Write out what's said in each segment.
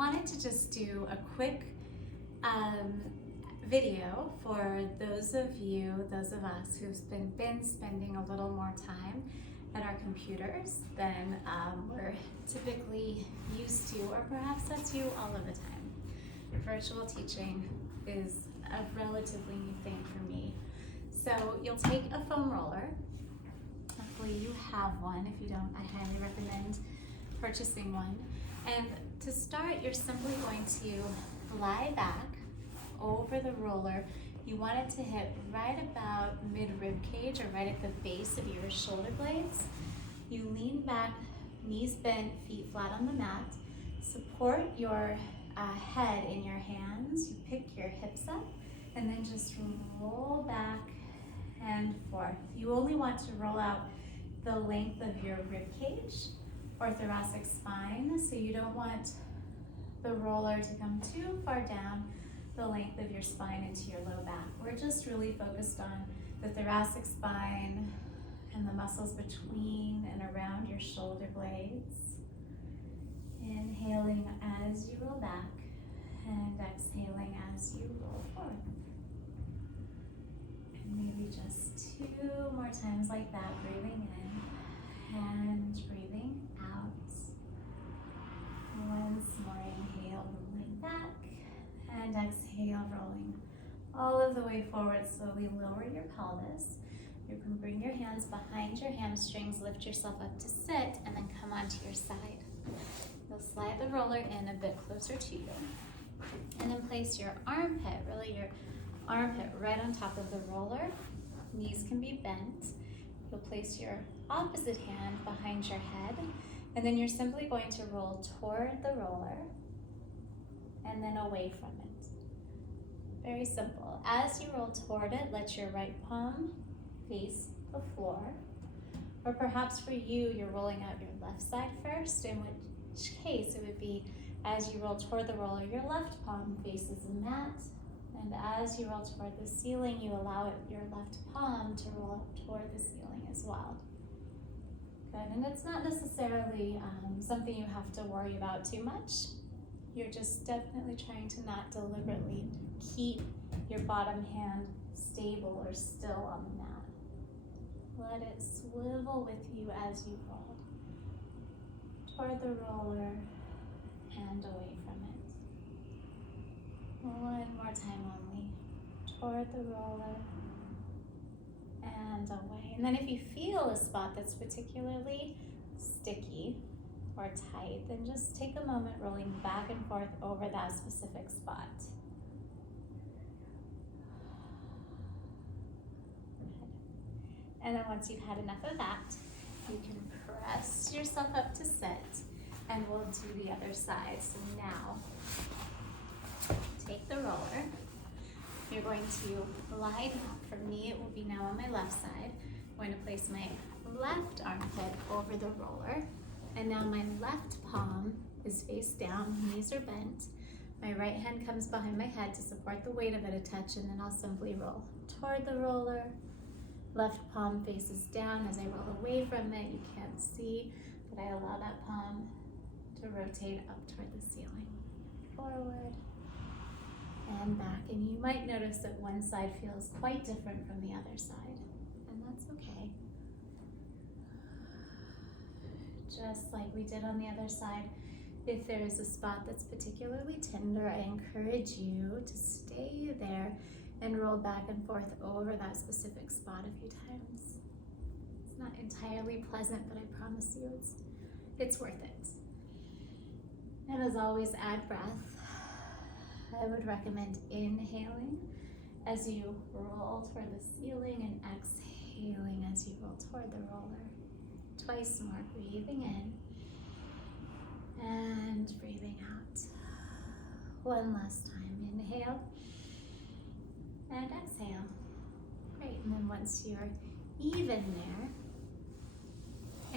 wanted to just do a quick video for those of us who've been spending a little more time at our computers than we're typically used to, or perhaps that's you all of the time. Virtual teaching is a relatively new thing for me. So you'll take a foam roller. Hopefully you have one. If you don't, I highly recommend purchasing one. And to start, you're simply going to lie back over the roller. You want it to hit right about mid-rib cage or right at the base of your shoulder blades. You lean back, knees bent, feet flat on the mat. Support your head in your hands. You pick your hips up and then just roll back and forth. You only want to roll out the length of your rib cage or thoracic spine, so you don't want the roller to come too far down the length of your spine into your low back. We're just really focused on the thoracic spine and the muscles between and around your shoulder blades. Inhaling as you roll back and exhaling as you roll forward. And maybe just 2 more times like that, breathing in and breathing out. Once more, inhale, rolling back, and exhale, rolling all of the way forward. Slowly lower your pelvis. You can bring your hands behind your hamstrings, lift yourself up to sit, and then come onto your side. You'll slide the roller in a bit closer to you. And then place your armpit, really your armpit right on top of the roller. Knees can be bent. You'll place your opposite hand behind your head, and then you're simply going to roll toward the roller and then away from it. Very simple. As you roll toward it, let your right palm face the floor. Or perhaps for you, you're rolling out your left side first, in which case it would be as you roll toward the roller, your left palm faces the mat. And as you roll toward the ceiling, you allow your left palm to roll up toward the ceiling as well. Good, and it's not necessarily something you have to worry about too much. You're just definitely trying to not deliberately keep your bottom hand stable or still on the mat. Let it swivel with you as you roll toward the roller and away from it. One more time only. Toward the roller and away. And then if you feel a spot that's particularly sticky or tight, then just take a moment rolling back and forth over that specific spot. And then once you've had enough of that, you can press yourself up to sit, and we'll do the other side. So now, take the roller. You're going to lie down. For me, it will be now on my left side. I'm going to place my left armpit over the roller. And now my left palm is face down, knees are bent. My right hand comes behind my head to support the weight of it a touch, and then I'll simply roll toward the roller. Left palm faces down as I roll away from it. You can't see, but I allow that palm to rotate up toward the ceiling. Forward and back. And you might notice that one side feels quite different from the other side, and that's okay. Just like we did on the other side, if there is a spot that's particularly tender, I encourage you to stay there and roll back and forth over that specific spot a few times. It's not entirely pleasant, but I promise you it's worth it. And as always, add breath. I would recommend inhaling as you roll toward the ceiling and exhaling as you roll toward the roller. Twice more, breathing in and breathing out. One last time, inhale and exhale. Great, and then once you're even there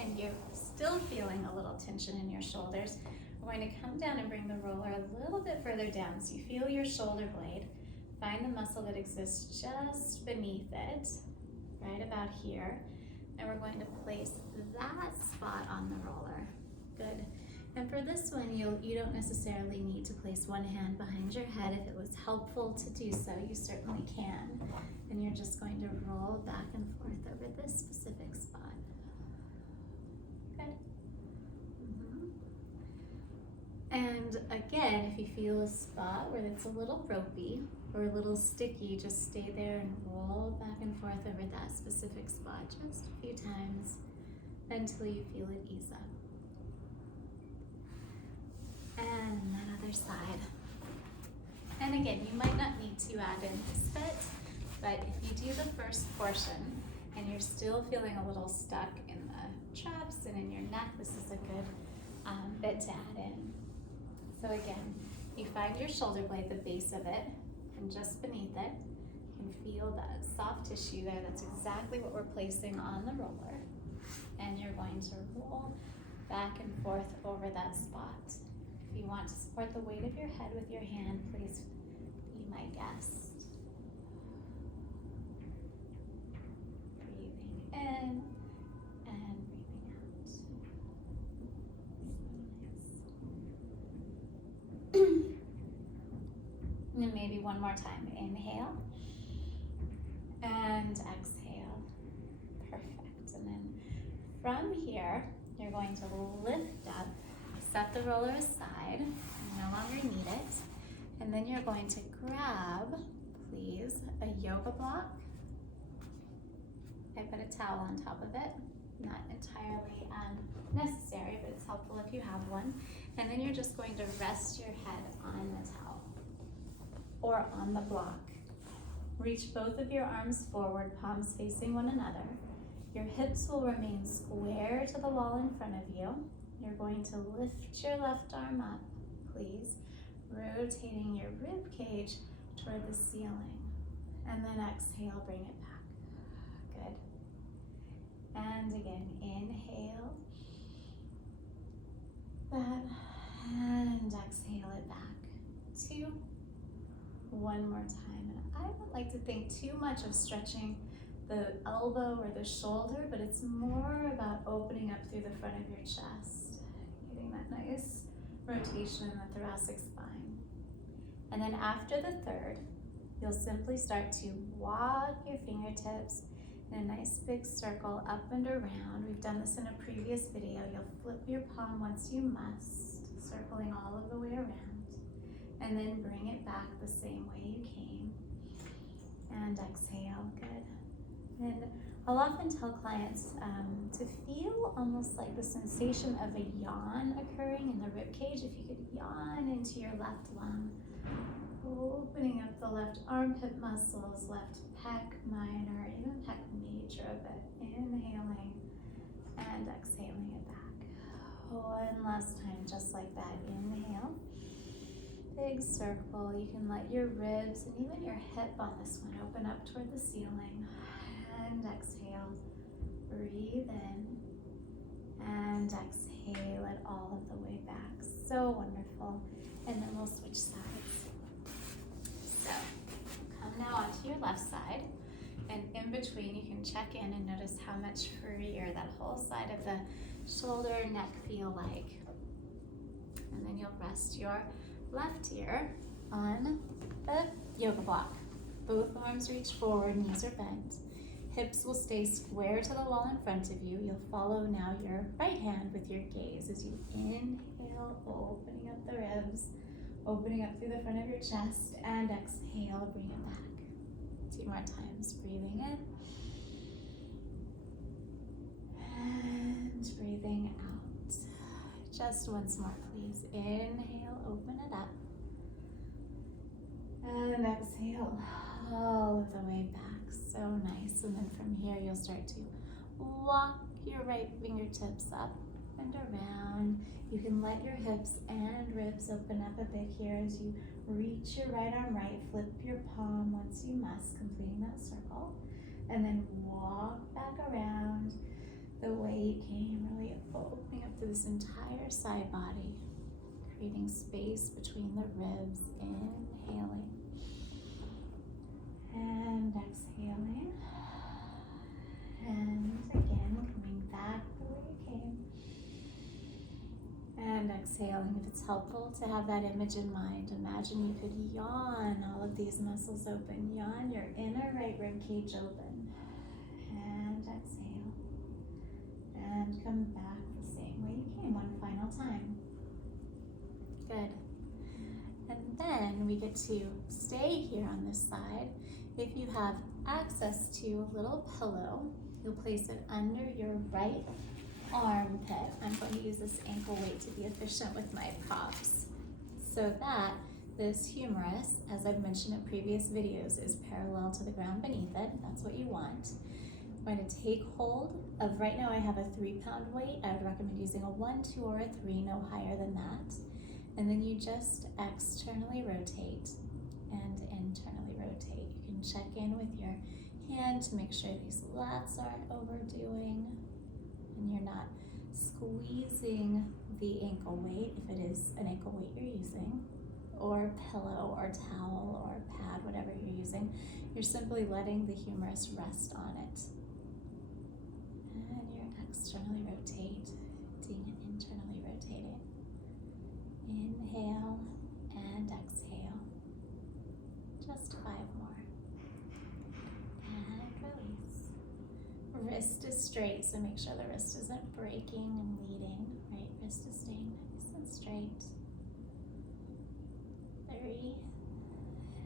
and you're still feeling a little tension in your shoulders, we're going to come down and bring the roller a little bit further down so you feel your shoulder blade. Find the muscle that exists just beneath it, right about here. And we're going to place that spot on the roller. Good. And for this one, you don't necessarily need to place one hand behind your head. If it was helpful to do so, you certainly can. And you're just going to roll back and forth over this specific spot. Good. And again, if you feel a spot where it's a little ropey or a little sticky, just stay there and roll back and forth over that specific spot just a few times until you feel it ease up. And that other side. And again, you might not need to add in this bit, but if you do the first portion and you're still feeling a little stuck in the traps and in your neck, this is a good bit to add in. So again, you find your shoulder blade, the base of it, and just beneath it, you can feel that soft tissue there. That's exactly what we're placing on the roller. And you're going to roll back and forth over that spot. If you want to support the weight of your head with your hand, please be my guest. Breathing in and breathing out. And then maybe one more time. Inhale and exhale. Perfect. And then from here, you're going to lift up, set the roller aside, you no longer need it, and then you're going to grab, please, a yoga block. I put a towel on top of it, not entirely necessary, but it's helpful if you have one. And then you're just going to rest your head on the towel or on the block. Reach both of your arms forward, palms facing one another. Your hips will remain square to the wall in front of you. You're going to lift your left arm up, please, rotating your rib cage toward the ceiling. And then exhale, bring it back. Good. And again, inhale that, and exhale it back. 2. One more time. And I don't like to think too much of stretching the elbow or the shoulder, but it's more about opening up through the front of your chest, getting that nice rotation in the thoracic spine. And then after the third, you'll simply start to walk your fingertips in a nice big circle up and around. We've done this in a previous video. You'll flip your palm once you must, circling all of the way around, and then bring it back the same way you came. And exhale, good. And I'll often tell clients to feel almost like the sensation of a yawn occurring in the rib cage. If you could yawn into your left lung, opening up the left armpit muscles, left pec minor, even pec major a bit. Inhaling and exhaling it back. One last time, just like that. Inhale. Big circle. You can let your ribs and even your hip on this one open up toward the ceiling. And exhale. Breathe in and exhale it all of the way back. So wonderful. And then we'll switch sides. So come now onto your left side, and in between you can check in and notice how much freer that whole side of the shoulder neck feel like. And then you'll rest your left ear on the yoga block. Both arms reach forward, knees are bent. Hips will stay square to the wall in front of you. You'll follow now your right hand with your gaze as you inhale, opening up the ribs, opening up through the front of your chest, and exhale, bring it back. 2 more times, breathing in and breathing out. Just once more, please. Inhale, open it up, and exhale all of the way back. So nice. And then from here, you'll start to walk your right fingertips up and around. You can let your hips and ribs open up a bit here as you reach your right arm right, flip your palm once you must, completing that circle, and then walk back around the way you came, really opening up through this entire side body, creating space between the ribs, inhaling and exhaling, and again coming back the way you came. And exhaling, if it's helpful to have that image in mind, imagine you could yawn all of these muscles open. Yawn your inner right rib cage open. And exhale. And come back the same way you came, one final time. Good. And then we get to stay here on this side. If you have access to a little pillow, you'll place it under your right armpit. I'm going to use this ankle weight to be efficient with my props so that this humerus, as I've mentioned in previous videos, is parallel to the ground beneath it. That's what you want. I'm going to take hold of, right now I have a 3-pound weight. I would recommend using a 1, 2, or a 3, no higher than that. And then you just externally rotate and internally rotate. You can check in with your hand to make sure these lats aren't overdoing and you're not squeezing the ankle weight, if it is an ankle weight you're using, or pillow or towel or pad, whatever you're using. You're simply letting the humerus rest on it. And you're externally rotating and internally rotating. Inhale and exhale. Just 5 more. And release. Wrist is straight, so make sure the wrist isn't breaking and bleeding. Right wrist is staying nice and straight. 3.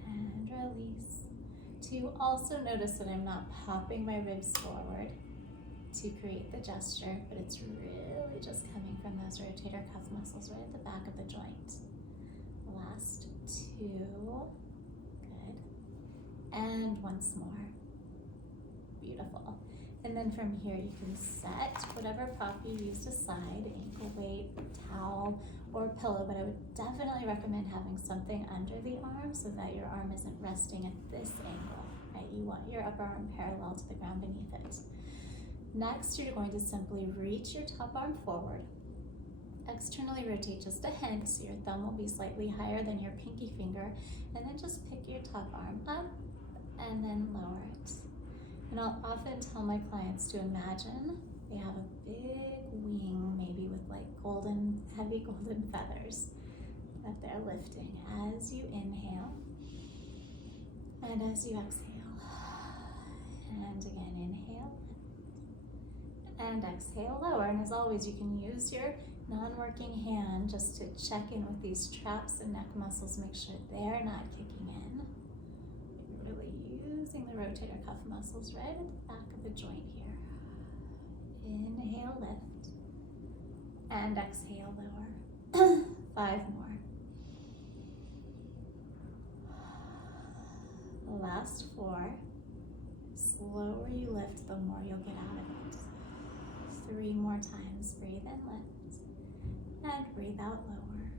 And release. 2. Also notice that I'm not popping my ribs forward to create the gesture, but it's really just coming from those rotator cuff muscles right at the back of the joint. Last 2, good. And once more, beautiful. And then from here you can set whatever prop you used aside, ankle weight, towel, or pillow, but I would definitely recommend having something under the arm so that your arm isn't resting at this angle, right? You want your upper arm parallel to the ground beneath it. Next, you're going to simply reach your top arm forward, externally rotate just a hint, so your thumb will be slightly higher than your pinky finger, and then just pick your top arm up and then lower it. And I'll often tell my clients to imagine they have a big wing, maybe with like heavy golden feathers that they're lifting as you inhale and as you exhale. And again, inhale and exhale, lower. And as always, you can use your non-working hand just to check in with these traps and neck muscles, make sure they're not kicking in. You're really using the rotator cuff muscles right at the back of the joint here. Inhale, lift, and exhale, lower. 5 more. The last 4. Slower you lift, the more you'll get out of it. 3 more times. Breathe in, lift, and breathe out, lower.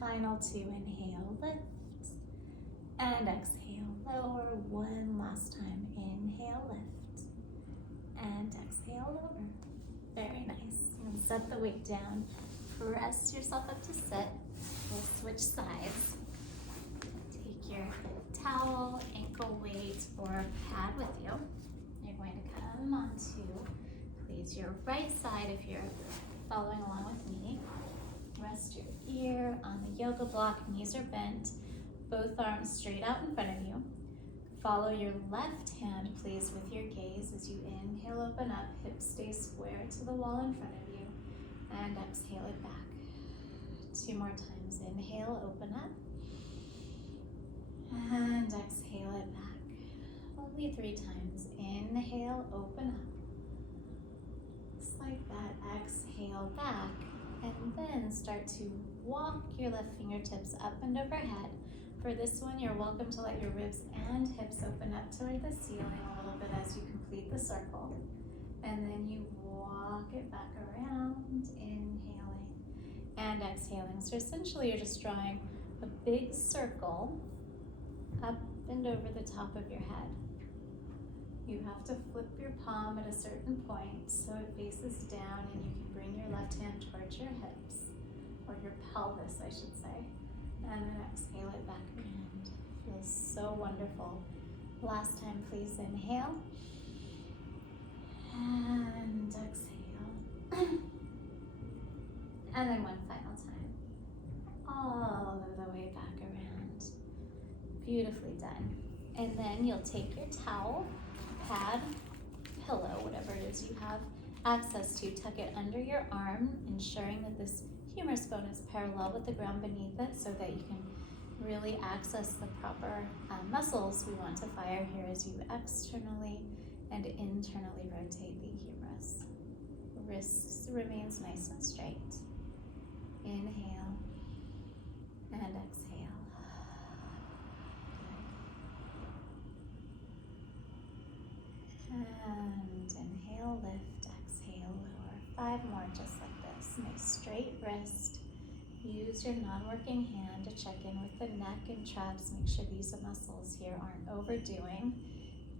Final 2, inhale, lift, and exhale, lower. 1 last time. Inhale, lift, and exhale, lower. Very nice. And set the weight down. Press yourself up to sit. We'll switch sides. Take your towel, ankle weight, or pad with you. You're going to come onto, please, your right side if you're following along with me. Rest your ear on the yoga block, knees are bent, both arms straight out in front of you. Follow your left hand, please, with your gaze as you inhale, open up, hips stay square to the wall in front of you, and exhale it back. 2 more times. Inhale, open up, and exhale it back. Only 3 times. Inhale, open up. Just like that. Exhale back, and then start to walk your left fingertips up and overhead. For this one, you're welcome to let your ribs and hips open up toward the ceiling a little bit as you complete the circle. And then you walk it back around, inhaling and exhaling. So essentially, you're just drawing a big circle up and over the top of your head. You have to flip your palm at a certain point so it faces down, and you can bring your left hand towards your hips, or your pelvis, I should say. And then exhale it back around. Feels so wonderful. Last time, please inhale. And exhale. And then one final time. All of the way back around. Beautifully done. And then you'll take your towel, pad, pillow, whatever it is you have access to, tuck it under your arm, ensuring that this humerus bone is parallel with the ground beneath it so that you can really access the proper muscles we want to fire here as you externally and internally rotate the humerus. Wrist remains nice and straight. Inhale and exhale. Good. And inhale, lift, exhale, lower. 5 more just like this. Nice straight wrist. Use your non-working hand to check in with the neck and traps. Make sure these muscles here aren't overdoing.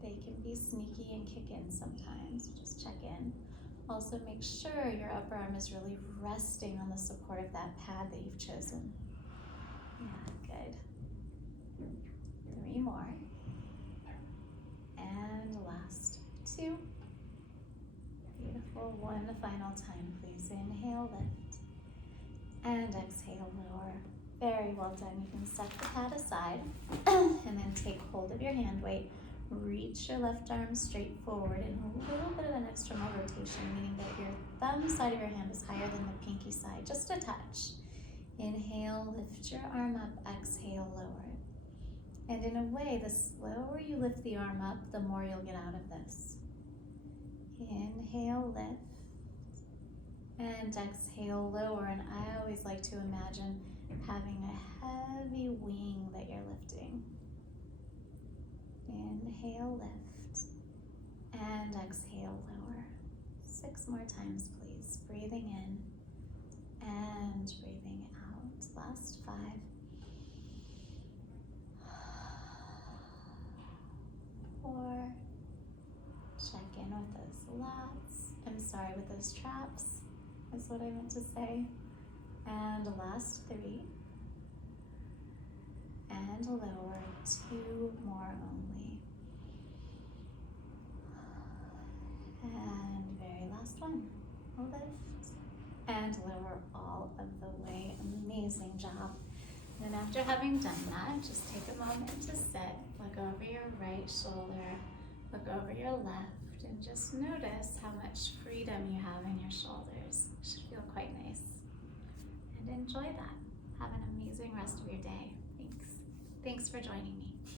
They can be sneaky and kick in sometimes. Just check in. Also make sure your upper arm is really resting on the support of that pad that you've chosen. Yeah, good. 3 more. And last 2. Beautiful. One final time, please. Inhale, lift. And exhale, lower. Very well done. You can set the pad aside and then take hold of your hand weight. Reach your left arm straight forward and a little bit of an external rotation, meaning that your thumb side of your hand is higher than the pinky side, just a touch. Inhale, lift your arm up, exhale, lower. And in a way, the slower you lift the arm up, the more you'll get out of this. Inhale, lift. And exhale, lower. And I always like to imagine having a heavy wing that you're lifting. Inhale, lift. And exhale, lower. 6 more times, please. Breathing in and breathing out. Last 5. Four. Check in with those lats. I'm sorry, with those traps. Is what I meant to say. And last 3. And lower. 2 more only. And very last one. Lift and lower all of the way. Amazing job. And after having done that, just take a moment to sit. Look over your right shoulder. Look over your left. And just notice how much freedom you have in your shoulders. It should feel quite nice. And enjoy that. Have an amazing rest of your day. Thanks. Thanks for joining me.